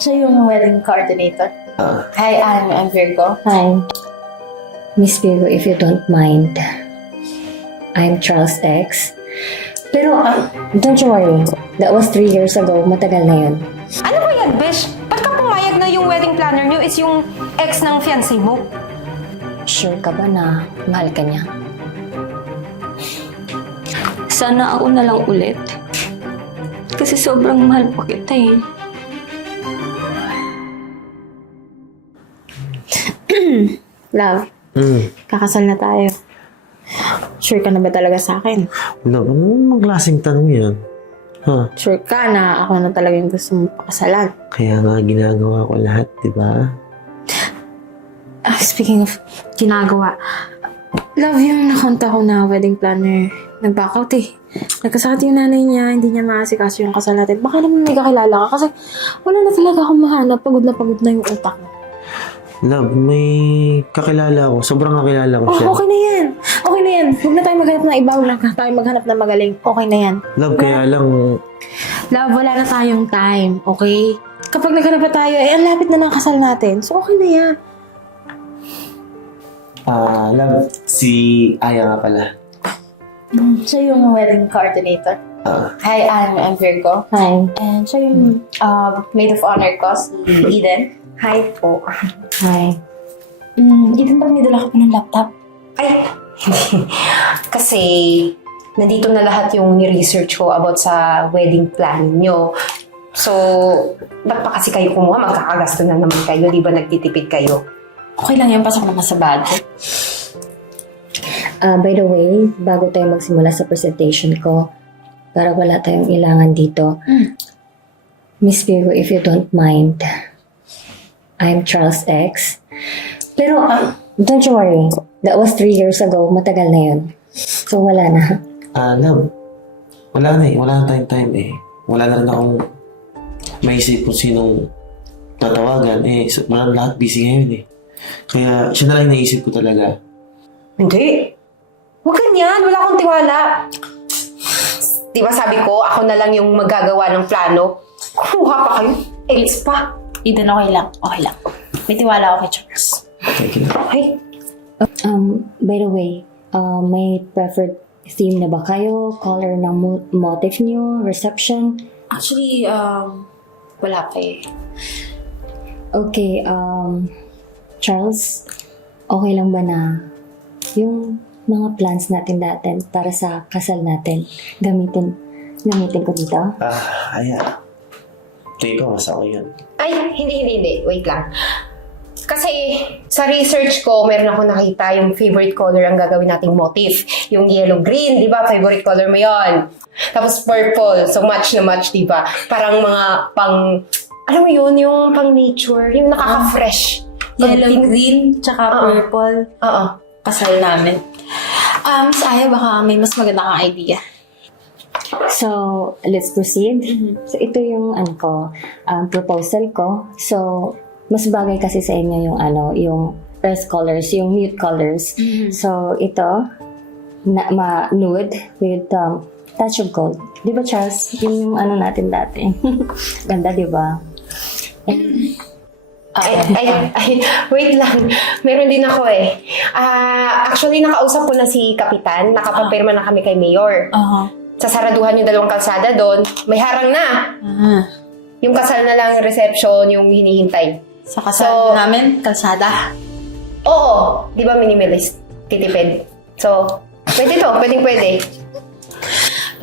Siya yung wedding coordinator. Hi, I'm Virgo. Hi, Miss Virgo, if you don't mind. I'm Charles X. Pero, don't you worry. That was 3 years ago. Matagal na yun. Ano ba yan, Besh? Ba't ka pumayag na yung wedding planner niyo is yung ex ng fiancé mo? Sure ka ba na mahal ka niya? Sana ako na lang ulit. Kasi sobrang mahal po kita eh. Love, kakasal na tayo. Sure ka na ba talaga sa akin? Love, anong klaseng tanong yan? Ha? Sure ka na ako na talaga yung gusto mong pakasalan? Kaya nga ginagawa ko lahat, di ba? Speaking of ginagawa, Love, yung nakonta ko na wedding planner, nag-back out eh. Nagkasakit yung nanay niya, hindi niya maasikaso yung kasal natin. Baka naman may kakilala ka kasi wala na talaga akong mahanap. Pagod na yung utak mo. Love, may kakilala ko. Sobrang kakilala ko siya. Okay na yan. Okay na yan. Huwag na tayo maghanap ng iba. Huwag na tayo maghanap ng magaling. Okay na yan. Love, kaya lang... Love, wala na tayong time. Okay? Kapag naghanap na tayo, ang lapit na ng kasal natin. So, okay na yan. Love, si Aya nga pala. Siya yung wedding coordinator. Hi, I'm Virgo. Hi. And siya yung maid of honor ko, si Eden. Hi po. Hi. Eden, ba't may dala ka pa ng laptop? Ay, kasi nandito na lahat yung ni-research ko about sa wedding plan nyo. So, ba't pa kasi kayo kumuha? Magkakagasto na naman kayo. Di ba nagtitipid kayo? Okay lang yan, pasok naman sa budget. By the way, bago tayo magsimula sa presentation ko, para wala tayong ilangan dito, Miss Virgo, if you don't mind, I'm Charles X. Pero, don't you worry. That was 3 years ago. Matagal na yun. So, wala na. Love, wala na eh. Wala na tayong time eh. Wala na rin akong maisip kung sinong tatawagan. Maraming lahat busy ngayon eh. Kaya siya na lang yung naisip ko talaga. Hindi. Huwag ganyan. Wala akong tiwala. Di ba sabi ko, ako na lang yung magagawa ng plano. Kumuha pa kayo. Ex pa. Eden, okay lang. Okay lang. May tiwala ako kay Charles. Thank you. Okay. By the way, may preferred theme na ba kayo? Color ng motif niyo? Reception? Actually, wala pa eh. Okay, Charles, okay lang ba na yung mga plans natin dati para sa kasal natin, gamitin ko dito? Aya. Tingin ko, mas ako yun. Ay, hindi. Wait lang. Kasi sa research ko, meron ako nakita yung favorite color ang gagawin nating motif. Yung yellow-green, di ba? Favorite color mo yon. Tapos purple. So match na match, di ba? Parang mga pang... Alam mo yun, yung pang nature. Yung nakaka-fresh. Yellow, green, tsaka purple. Oo. Kasal namin. Miss Aya, baka may mas maganda kang idea. So, let's proceed. So, ito yung proposal ko. So, mas bagay kasi sa inyo yung earth colors, yung nude colors. So, ito, nude with touch of gold. Di ba, Charles? Yun yung natin dati. Ganda, di ba? Wait lang. Meron din ako eh. Actually, nakausap ko na si Kapitan. Nakapapirma na kami kay Mayor. Sasaraduhan yung 2 kalsada doon. May harang na. Yung kasal na lang, reception, yung hinihintay. Sa kasal namin, kalsada. Oo. Di ba minimalist? Titipid. So, pwede.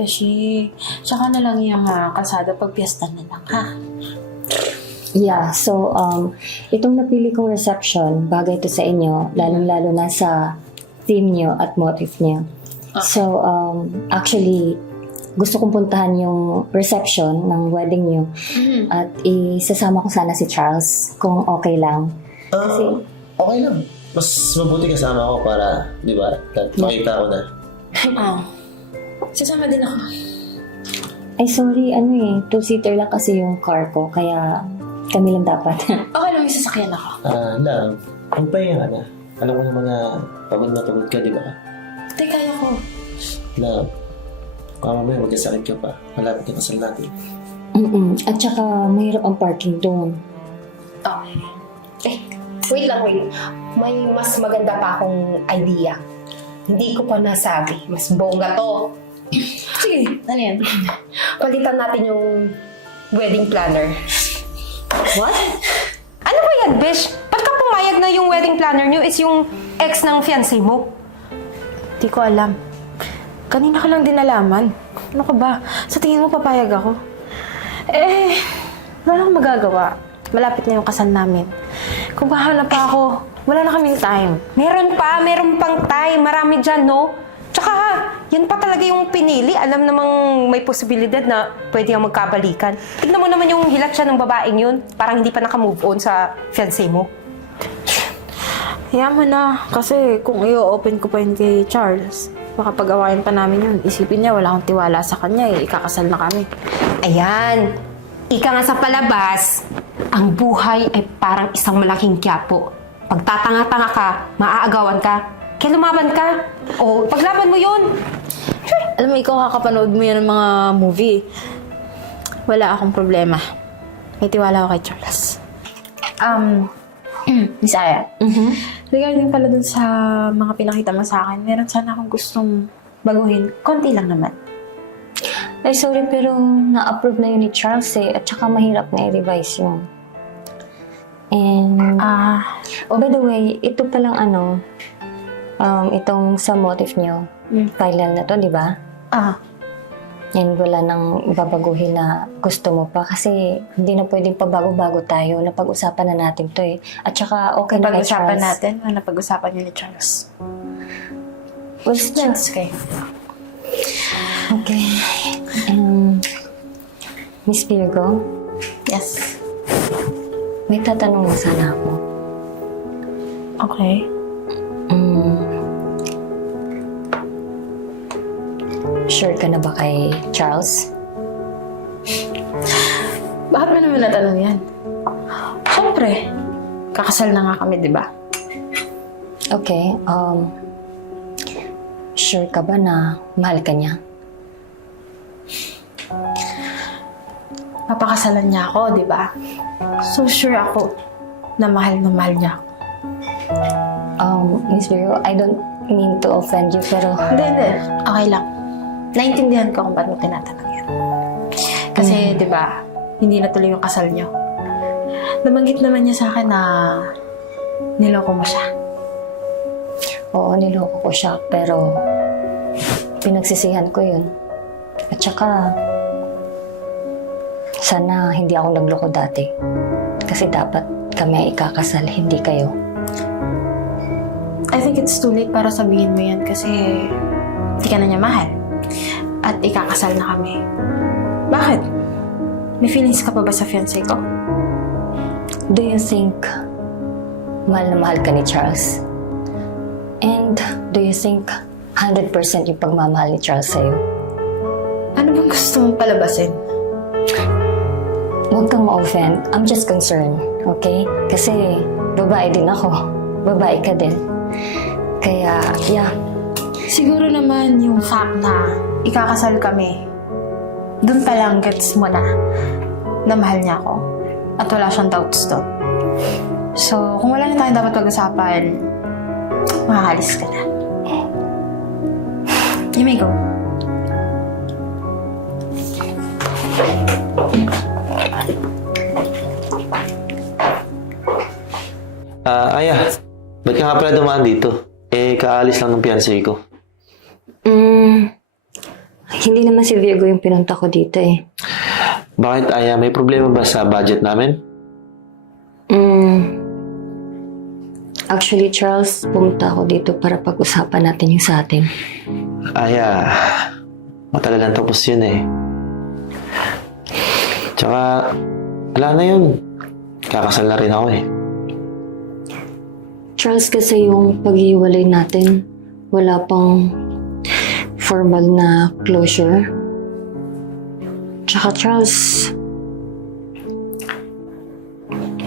Kasi, tsaka na lang yung kalsada pag piyesta na lang, ha? Yeah, so itong napili kong reception, bagay ito sa inyo, lalong-lalo na sa theme nyo at motif nyo. So, actually, gusto kong puntahan yung reception ng wedding nyo at isasama ko sana si Charles kung okay lang. Kasi, Okay lang. Mas mabuti kasama ako para, di ba, makita ko na. Sasama din ako. ay sorry, 2-seater lang kasi yung car ko, kaya kami lang dapat. Okay lang, may sasakyan ako. Love, magpahinga ka na. Alam ko naman na pagod na pagod ka, di ba? Tay, kaya ko. Love, kung mamaya magkasakit ka pa, malapit na kasal natin. At saka, mahirap ang parking doon. Okay. Wait lang, wait. May mas maganda pa akong idea. Hindi ko pa nasabi. Mas bongga to. Sige, ano yan? Palitan natin yung wedding planner. What? Ano ba yan, Besh? Ba't ka pumayag na yung wedding planner nyo is yung ex ng fiancé mo? Di ko alam. Kanina ka lang din nalaman. Ano ka ba? Sa tingin mo papayag ako? Wala akong magagawa. Malapit na yung kasal namin. Kung hahanap pa ako, wala na kaming time. Meron pang time. Marami dyan, no? Tsaka, yan pa talaga yung pinili. Alam namang may posibilidad na pwede kang magkabalikan. Tignan mo naman yung hilat siya ng babaeng yun. Parang hindi pa naka-move on sa fiancé mo. Hayaan mo na. Kasi kung i-open ko pa yun kay Charles, baka pag-awayan pa namin yun. Isipin niya, wala akong tiwala sa kanya ikakasal na kami. Ayan. Ika nga sa palabas, ang buhay ay parang isang malaking kyapo. Pag tatanga-tanga ka, maaagawan ka. Kaya lumaban ka. O, paglaban mo yun. Alam mo, ikaw kakapanood mo yan ng mga movie. Wala akong problema. May tiwala ako kay Charles. Miss Aya. Regarding pala dun sa mga pinakita mo sa akin, meron sana akong gustong baguhin. Konti lang naman. Ay, sorry, pero na-approve na yun ni Charles at saka mahirap na i-revise yun. And, by the way, ito palang itong sa motif nyo, final na to, di ba? And wala nang babaguhin na gusto mo pa kasi hindi na pwedeng pabago-bago tayo. Napag-usapan na natin to eh. At saka okay na kay Charles. Pag-usapan natin, napag-usapan niyo ni Charles. Well, still. Okay. Okay. Miss Virgo, Yes. may tatanong na sana ako. Okay. Sure ka na ba kay Charles? Bakit mo naman natanong yan? Siyempre. Kakasal na nga kami, di ba? Okay, sure ka ba na mahal ka niya? Papakasalan niya ako, di ba? So sure ako na mahal niya ako. Miss Virgo, I don't mean to offend you, pero... Hindi. Okay lang. Naintindihan ko kung ba't mo tinatanong yan. Kasi, di ba, hindi natuloy yung kasal niyo. Nabanggit naman niya sa akin na niloko mo siya. Oo, niloko ko siya, pero pinagsisihan ko yun. At saka, sana hindi ako nagloko dati. Kasi dapat kami ay ikakasal, hindi kayo. I think it's too late para sabihin mo yan kasi hindi ka na niya mahal. At ikakasal na kami. Bakit? May feelings ka pa ba sa fiancé ko? Do you think mahal na mahal ka ni Charles? And do you think 100% yung pagmamahal ni Charles sa'yo? Ano bang gusto mong palabasin? Huwag kang ma-offend. I'm just concerned, okay? Kasi babae din ako. Babae ka din. Kaya, yeah. Siguro naman yung fact na ikakasal kami, dun pa lang gets mo na mahal niya ako. At wala siyang doubts doon. So, kung wala na tayong dapat pag-usapan, makakalis ka na. You may go. Aya, ba't ka nga pala dumaan dito? Kaalis lang ng fiancé ko. Hindi naman si Virgo yung pinunta ko dito eh. Bakit, Aya? May problema ba sa budget namin? Actually, Charles, pumunta ako dito para pag-usapan natin yung sa atin. Aya, matagal lang tapos yun eh. Tsaka, wala na yun. Kakasal na rin ako eh. Charles, kasi yung paghiwalay natin, wala pang formal na closure. Tsaka Charles,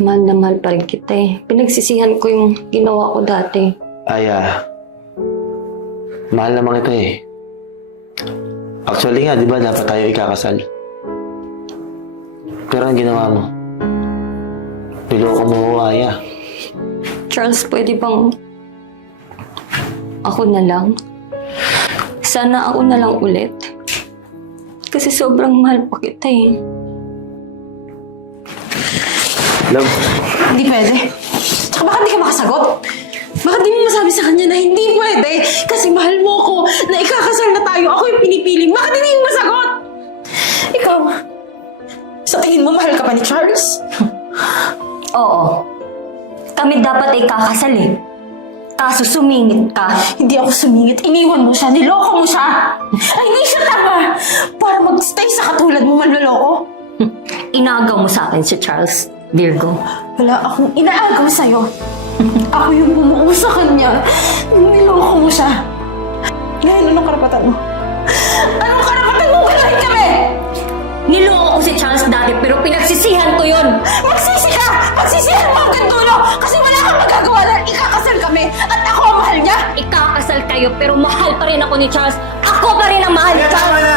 mahal na mahal pa rin kita eh. Pinagsisihan ko yung ginawa ko dati. Aya, mahal naman kita eh. Actually nga, di ba dapat tayo ikakasal? Pero ang ginawa mo, niloko mo ko, Aya. Charles, pwede bang ako na lang? Sana ako na lang ulit. Kasi sobrang mahal pa kita eh. Love, Hindi pwede. Tsaka bakit di ka makasagot? Bakit di mo masabi sa kanya na hindi pwede? Kasi mahal mo ko, na ikakasal na tayo, ako yung pinipiling. Bakit hindi mo masagot? Ikaw, sa tingin mo mahal ka pa ni Charles? Oo. Kami dapat ay kakasal eh. Kaso sumingit ka. Hindi ako sumingit, iniwan mo siya, niloko mo siya. Ay, hindi siya tama para mag-stay sa katulad mo manloloko. Inagaw mo sa akin si Charles, Virgo. Wala akong inaagaw sa'yo. Ako yung bumuo sa kanya. Niloko mo siya. Ngayon, anong karapatan mo? Anong karapatan mo? Galahin kami! Niloko ko si Charles dati pero pinagsisihan ko yun. Magsisi ka! Magsisihan mo hanggang dulo! Kasi wala kang magagawa na ikakasal kami at ako ang mahal niya! Ikakasal kayo pero mahal pa rin ako ni Charles. Ako pa rin ang mahal Kaya ka. tama na!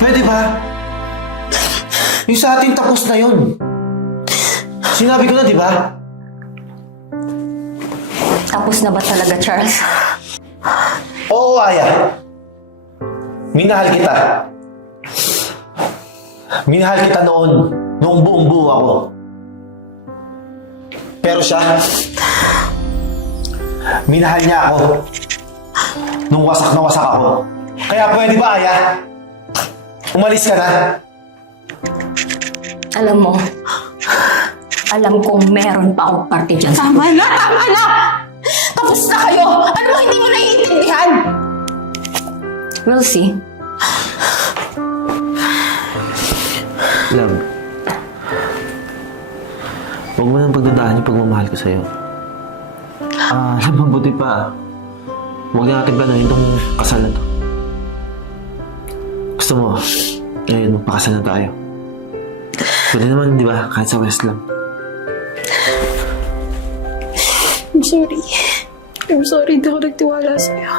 Pwede ba? Yung sa atin tapos na yun. Sinabi ko na, di ba? Tapos na ba talaga, Charles? Oo, Aya. Minahal kita. Minahal kita noong buong buo ako. Pero siya, minahal niya ako nung wasak na wasak ako. Kaya pwede ba, Aya? Umalis ka na. Alam mo, alam kong meron pa akong parte dyan. Tama na! Tama na! Tapos na kayo! Ano mo hindi mo naiintindihan? We'll see. Love, huwag mo nang pagdadaan yung pagmamahal ko sa'yo. Mabuti pa. Huwag na natin planuhin itong kasal na to. Gusto mo, ngayon, magpakasal na tayo. Pwede naman, di ba? Kahit sa West lang. I'm sorry. I'm sorry, hindi ako nagtiwala sa'yo.